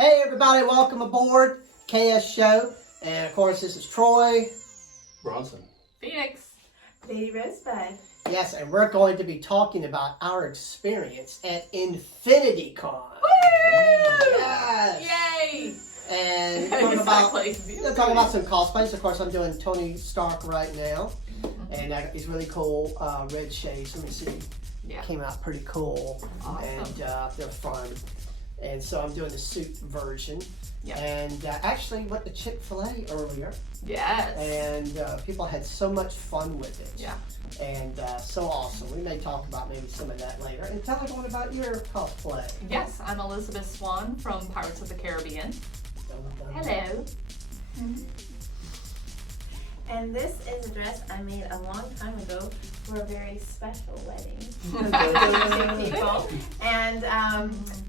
Hey everybody, welcome aboard KS Show. And of course this is Troy. Bronson. Phoenix. Lady Rosebud. Yes, and we're going to be talking about our experience at InfinityCon. Yes! Yay! And Exactly. we're talking about some cosplays. Of course I'm doing Tony Stark right now. And I got these really cool red shades. Let me see. Yeah. Came out pretty cool. Awesome. And they're fun. And so I'm doing the suit version. Yeah. And actually went to Chick-fil-A earlier. Yes. And people had so much fun with it. Yeah. And so awesome. We may talk about maybe some of that later. And tell everyone about your cosplay. Yes, I'm Elizabeth Swan from Pirates of the Caribbean. Hello. And this is a dress I made a long time ago for a very special wedding. People. And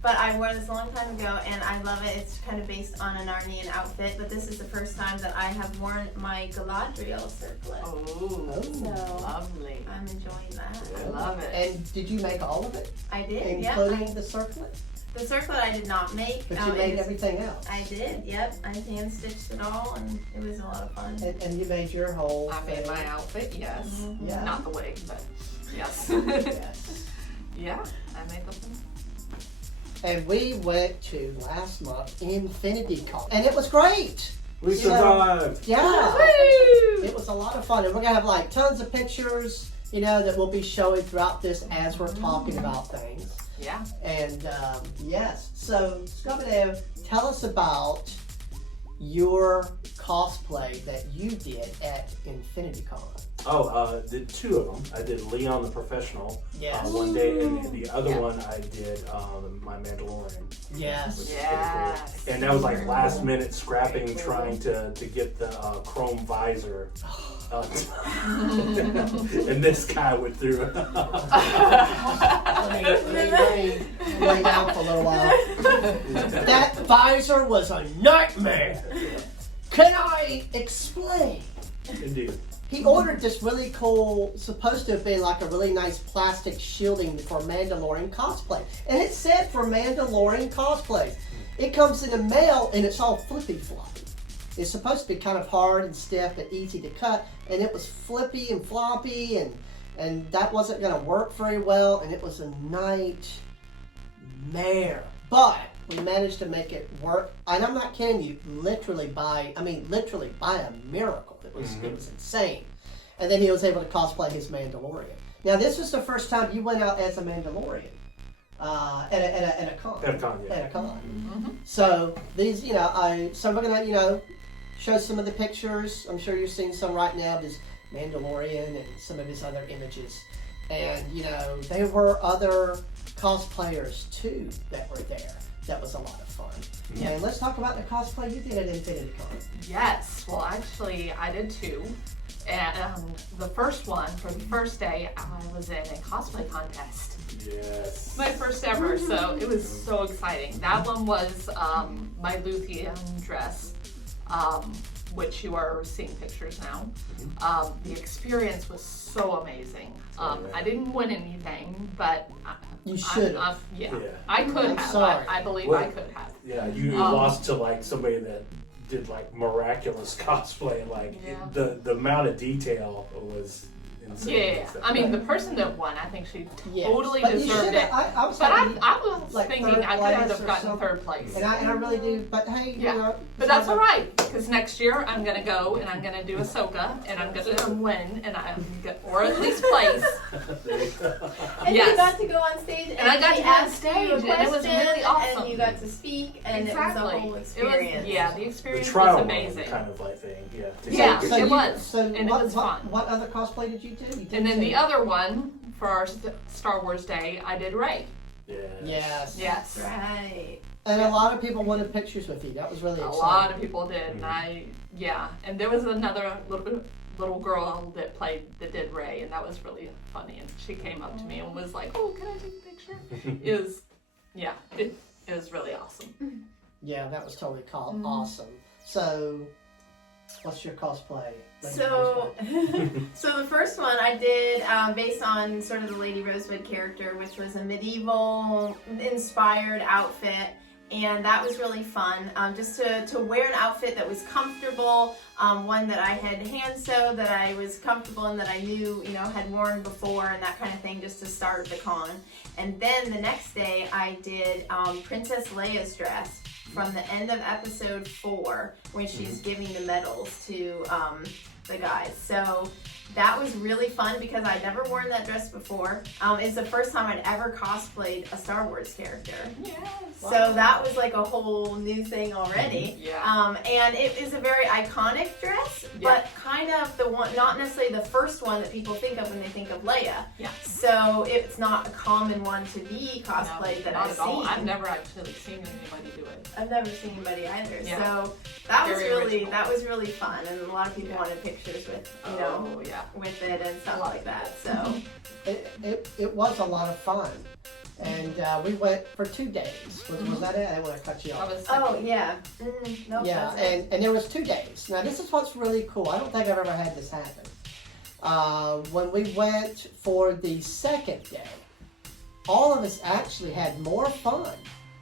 but I wore this a long time ago, and I love it. It's kind of based on a Narnian outfit, but this is the first time that I have worn my Galadriel circlet. Oh, So lovely. I'm enjoying that. I love it. And did you make all of it? I did, Including yeah. the circlet? The circlet I did not make. But you made it was- everything else. I did, yep. I hand stitched it all, and it was a lot of fun. And you made your whole I made thing. my outfit, yes. Mhm. Yeah. Not the wig, but yes. Yes. Yeah, I made the thing. And we went to last month InfinityCon. And it was great. We So- survived. Yeah. Woo! It was a lot of fun. And we're going to have like tons of pictures, that we'll be showing throughout this as we're talking about things. Yeah. And yes, so Scubadev, tell us about your cosplay that you did at InfinityCon. Did two of them. I did Leon the Professional Yes. one day, and the other Yeah. one I did my Mandalorian. Yes. Which is Yes. pretty cool. And that was like last minute scrapping, trying to get the chrome visor. And this guy went through. Let me lay down for a little while. That visor was a nightmare. Can I explain? Indeed. He ordered this really cool, supposed to have been like a really nice plastic shielding for Mandalorian cosplay. And it said for Mandalorian cosplay. It comes in the mail and it's all flippy floppy. It's supposed to be kind of hard and stiff and easy to cut. And it was flippy and floppy and that wasn't going to work very well. And it was a nightmare. But we managed to make it work. And I'm not kidding you, literally by a miracle. It was insane. And then he was able to cosplay his Mandalorian. Now this was the first time you went out as a Mandalorian at a con. At a con, yeah. At a con. Mm-hmm. So these, so we're gonna, show some of the pictures. I'm sure you're seeing some right now of his Mandalorian and some of his other images. And there were other cosplayers too that were there. That was a lot of fun. Yeah. And let's talk about the cosplay you did at InfinityCon. Yes, well actually I did two. And the first one, for the first day, I was in a cosplay contest. Yes. My first ever, so it was so exciting. That one was my Luthien dress, which you are seeing pictures now. The experience was so amazing. I didn't win anything, but You should have. Yeah, Yeah. I could I'm have. sorry. I believe What? I could have. Yeah, you lost to like somebody that did like miraculous cosplay. Like Yeah. the amount of detail was insane. Yeah, I mean the person that won, I think she Yes. totally But you deserved should it. have. I was But happy. I was like thinking third I could place have or gotten something. third place. And I really do. But hey, Yeah. But that's all right, because next year I'm gonna go and I'm gonna do Ahsoka and I'm gonna win and or at least place. And Yes. you got to go on stage, and I got she to go on asked stage, you a and it was question, really awesome. And you got to speak, and it was a whole experience. The The experience trial was run amazing. kind of like thing. Yeah. to Yeah. get- So It you, was, So and it what, was what, fun. What other cosplay did you do? You did And then two. the other one for our Star Wars Day, I did Rey. Yes. Yes. That's right. And a lot of people wanted pictures with you. That was really A exciting. lot of people did, and and there was another little girl that did Rey, and that was really funny. And she came up to me and was like, "Oh, can I take a picture?" It was really awesome. Yeah, that was totally awesome. So, what's your cosplay? So, so the first one I did based on sort of the Lady Rosebud character, which was a medieval inspired outfit, and that was really fun. Just to wear an outfit that was comfortable, one that I had hand sewed, that I was comfortable in, that I knew, had worn before, and that kind of thing, just to start the con. And then the next day I did Princess Leia's dress from the end of episode 4, when she's giving the medals to the guys. So that was really fun because I'd never worn that dress before. It's the first time I'd ever cosplayed a Star Wars character. Yes. So that was like a whole new thing already. Yeah. And it is a very iconic dress, but kind of the one, not necessarily the first one that people think of when they think of Leia. Yeah. So it's not a common one to be cosplayed that not I've at all. seen. I've never actually seen anybody do it. I've never seen anybody either. Yeah. So that was Very original. really fun, and a lot of people wanted pictures with with it and stuff like that. So It was a lot of fun, and we went for 2 days. Was that it? I didn't want to cut you off. yeah, no, Yeah, that's it. and there was 2 days. Now this is what's really cool. I don't think I've ever had this happen. When we went for the second day, all of us actually had more fun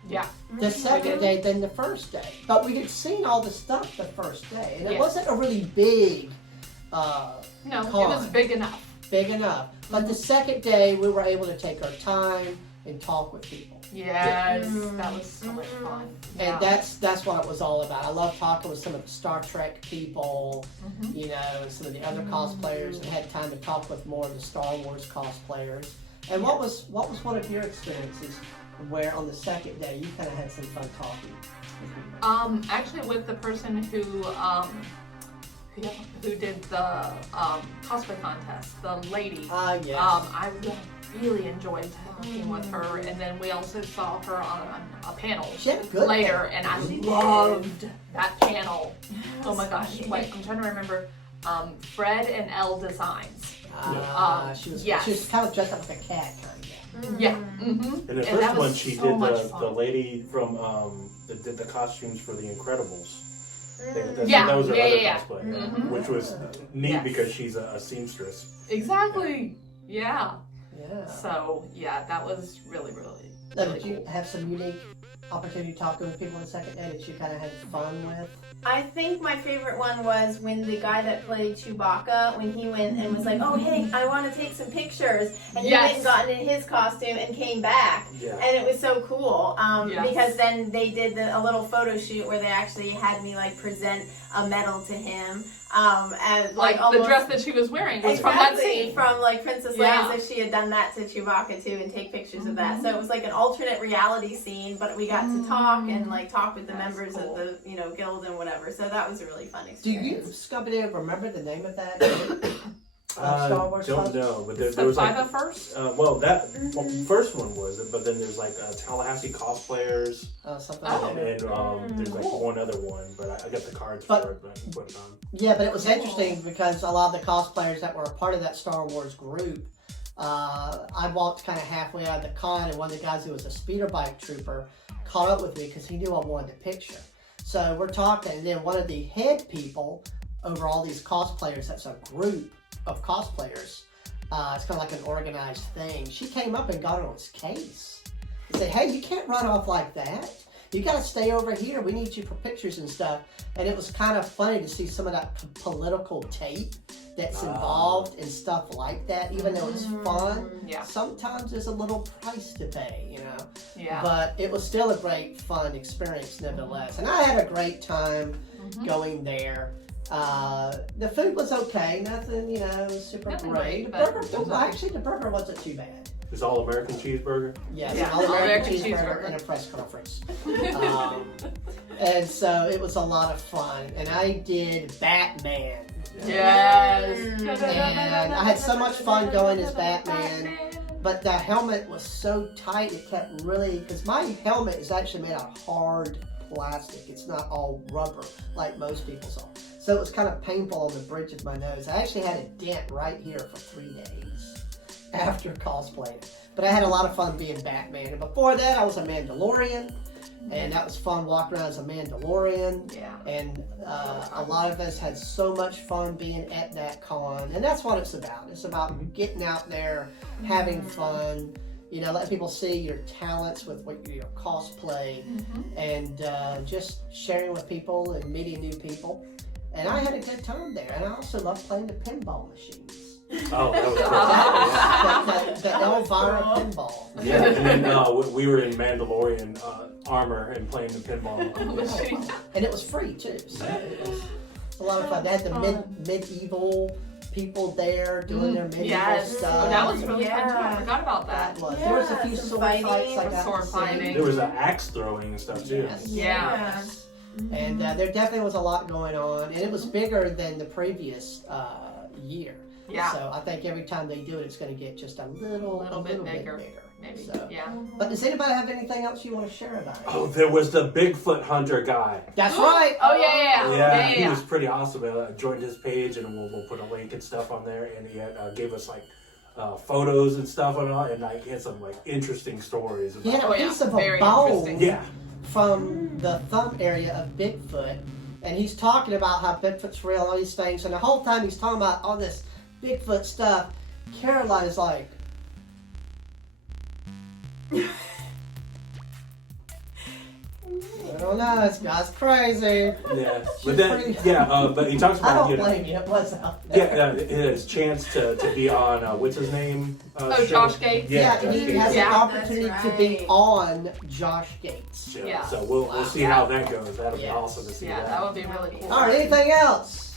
Yeah. the second day than the first day. But we had seen all the stuff the first day, and it Yes. wasn't a really big No, it con. was big enough. Big enough. But the second day, we were able to take our time and talk with people. Yes, that was so much fun. And that's what it was all about. I love talking with some of the Star Trek people, and some of the other cosplayers, and had time to talk with more of the Star Wars cosplayers. And what was one of your experiences where on the second day you kind of had some fun talking with people? Actually, with the person who did the cosplay contest, the lady. Yes. I really enjoyed talking with her, and then we also saw her on a panel She had good later, panel. and I loved that panel. Oh my gosh! Wait, I'm trying to remember. Fred and Elle Designs. She was yes. she was kind of dressed up like a cat, kind of. Yeah. In the And first that was one, she so did much the fun. lady from that did the costumes for The Incredibles. Yeah, That was her yeah, other yeah. cosplay, Mhm. which was neat Yes. because she's a seamstress. Exactly. Yeah. Yeah. So yeah, that was really, really, Now, really did you cool. have some unique opportunity talking with people on the second day that you kind of had fun with? I think my favorite one was when the guy that played Chewbacca, when he went and was like, "Oh hey, I want to take some pictures," and he went and got in his costume and came back, Yeah. and it was so cool Yes. because then they did a little photo shoot where they actually had me like present a medal to him, and Like the almost, dress that she was wearing was from that exactly, scene. from like Princess Leia, Yeah. as if she had done that to Chewbacca too, and take pictures of that. So it was like an alternate reality scene, but we got to talk and like talk with the That's members cool. of the guild and whatever. So that was a really fun Do you, experience. Scubby, remember the name of that Star Wars Don't costume? know, but Is there was like Five first? first one was it, but then there's like Tallahassee cosplayers, Something Oh. like that. and there's like Cool. one other one, but I got the cards But- for it, but I didn't put it on. Yeah, but it was interesting because a lot of the cosplayers that were a part of that Star Wars group, I walked kind of halfway out of the con, and one of the guys who was a speeder bike trooper caught up with me because he knew I wanted the picture. So we're talking, and then one of the head people over all these cosplayers, that's a group of cosplayers, it's kind of like an organized thing. She came up and got on his case and said, "Hey, you can't run off like that. You got to stay over here. We need you for pictures and stuff." And it was kind of funny to see some of that political tape that's involved in stuff like that. Even though it's fun, Yeah. sometimes there's a little price to pay, Yeah. But it was still a great, fun experience nevertheless. And I had a great time going there. The food was okay. Nothing, super Nothing great. great, but Burger, it was well, actually, the burger wasn't too bad. It's all American cheeseburger. Yes, Yeah, all American All-American cheeseburger cheeseburger. and a press conference. And so it was a lot of fun. And I did Batman. Yes. And I had so much fun going as Batman. But the helmet was so tight, it kept really, because my helmet is actually made out of hard plastic. It's not all rubber like most people's are. So it was kind of painful on the bridge of my nose. I actually had a dent right here for 3 days after cosplaying. But I had a lot of fun being Batman. And before that, I was a Mandalorian. And that was fun walking around as a Mandalorian. Yeah. And a lot of us had so much fun being at that con. And that's what it's about. It's about getting out there, having fun, you know, letting people see your talents with what your cosplay, and just sharing with people and meeting new people. And I had a good time there, and I also love playing the pinball machines. Oh, that was The Elvira pinball. yeah, and then we were in Mandalorian armor and playing the pinball. And it was free too, so it was a lot of fun. They had the medieval people there doing their medieval stuff. Oh, that was really fun too. I forgot about that. That was. There was a few some sword fighting, fights like that. sword fighting. There was an axe throwing and stuff too. Yes. Yeah. And there definitely was a lot going on, and it was bigger than the previous year. Yeah. So I think every time they do it, it's going to get just a little bit bit bigger. bigger. Maybe. So. Yeah. But does anybody have anything else you want to share about it? Oh, there was the Bigfoot hunter guy. That's right. Oh yeah. He was pretty awesome. I joined his page, and we'll put a link and stuff on there. And he had, gave us like photos and stuff on it, and like he had some like interesting stories. He had About a piece of a Very bone interesting. Yeah. from the thumb area of Bigfoot, and he's talking about how Bigfoot's real, all these things, and the whole time he's talking about all this Bigfoot stuff, Caroline is like, I don't know, this guy's crazy. Yeah, but then but he talks I about don't blame you, it was out yeah, there. his chance to be on what's his name? Oh, Josh Gates. Yeah, Josh he Gates. has Yeah. an opportunity That's to be right. on Josh Gates. Yeah. So we'll see how that goes. That'll be Yes. awesome to see Yeah, that. that would be really cool. All right, anything else?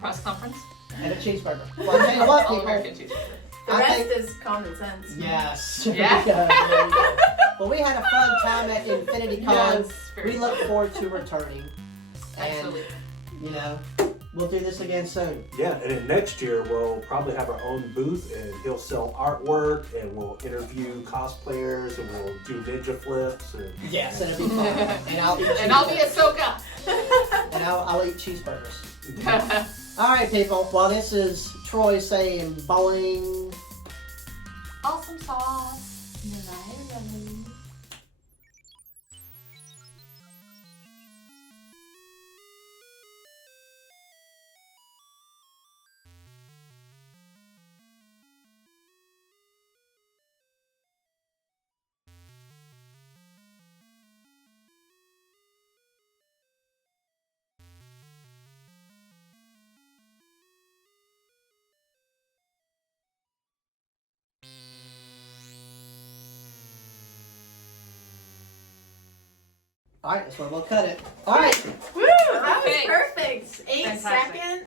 Press conference. And a cheeseburger. Well, I'll tell you what, All people. American cheeseburger. The I rest think- is common sense. Yes. Yeah. There you go. Well, we had a fun time at InfinityCon. Yes, very We look forward to returning. And, Absolutely. you know, we'll do this again soon. Yeah, and then next year we'll probably have our own booth, and he'll sell artwork, and we'll interview cosplayers, and we'll do ninja flips. And, Yes, it'll be fun. And I'll eat And I'll be cheeseburgers. Ahsoka. And I'll eat cheeseburgers. All right, people. Well, this is Troy saying boing. Awesome sauce. All right, that's where we'll cut it. All right. Woo! That was Perfect. perfect. 8 Fantastic. seconds.